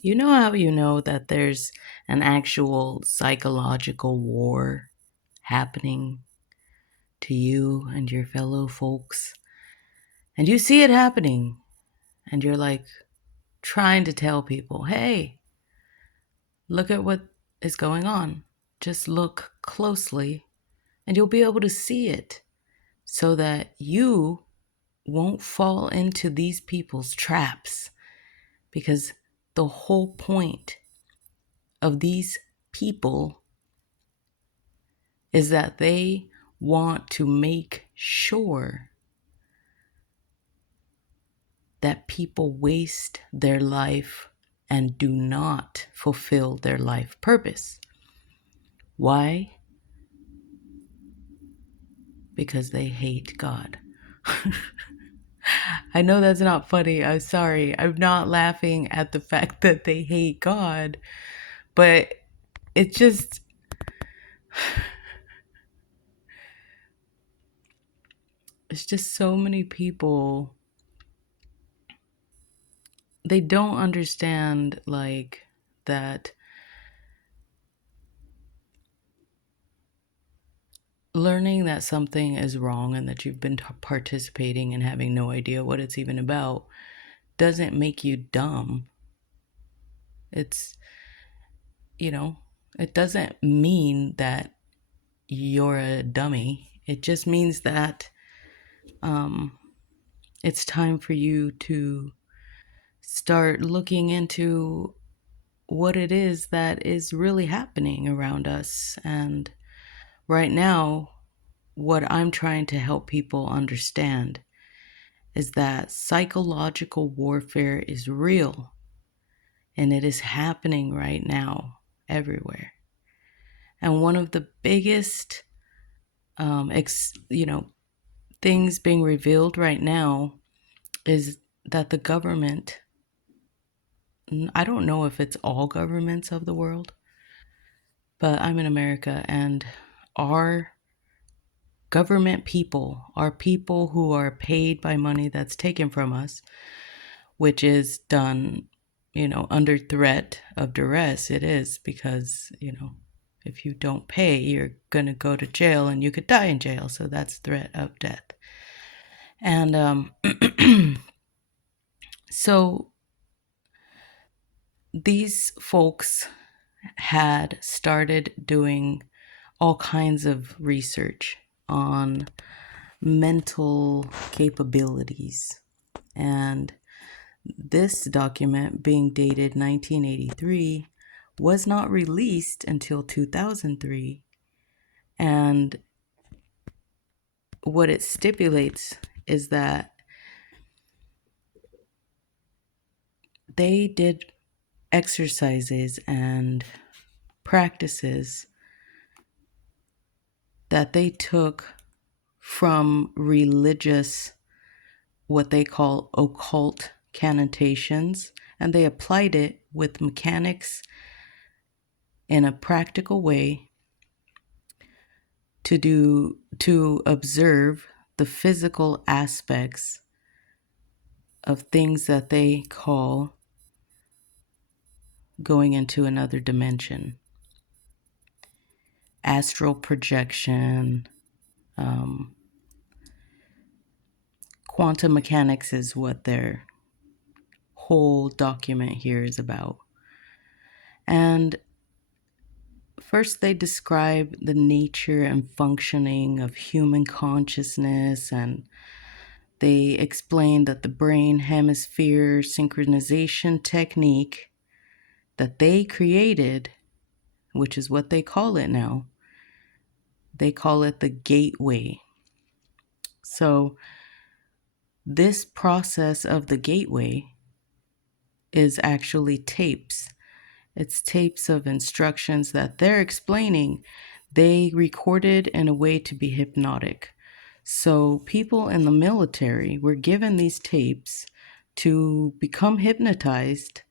You know how you know that there's an actual psychological war happening to you and your fellow folks? And you see it happening, and you're like trying to tell people, hey, look at what is going on. Just look closely, and you'll be able to see it so that you won't fall into these people's traps. Because the whole point of these people is that they want to make sure that people waste their life and do not fulfill their life purpose. Why? Because they hate God. I know that's not funny. I'm sorry. I'm not laughing at the fact that they hate God, but it's just, it's just so many people, they don't understand like that learning that something is wrong and that you've been participating and having no idea what it's even about doesn't make you dumb. It's, you know, it doesn't mean that you're a dummy. It just means that um, it's time for you to start looking into what it is that is really happening around us. And right now, what I'm trying to help people understand is that psychological warfare is real and it is happening right now everywhere. And one of the biggest, things being revealed right now is that the government, I don't know if it's all governments of the world, but I'm in America and our government people are people who are paid by money that's taken from us, which is done, under threat of duress. It is because, if you don't pay, you're going to go to jail and you could die in jail. So that's threat of death. And so these folks had started doing all kinds of research on mental capabilities. And this document, being dated 1983, was not released until 2003. And what it stipulates is that they did exercises and practices that they took from religious, what they call occult connotations, and they applied it with mechanics in a practical way to observe the physical aspects of things that they call going into another dimension. Astral projection, um, quantum mechanics is what their whole document here is about. And first, they describe the nature and functioning of human consciousness, and they explain that the brain hemisphere synchronization technique that they created, which is what they call it now, they call it the gateway. So, this process of the gateway is actually tapes. It's tapes of instructions that they're explaining. They recorded in a way to be hypnotic. So people in the military were given these tapes to become hypnotized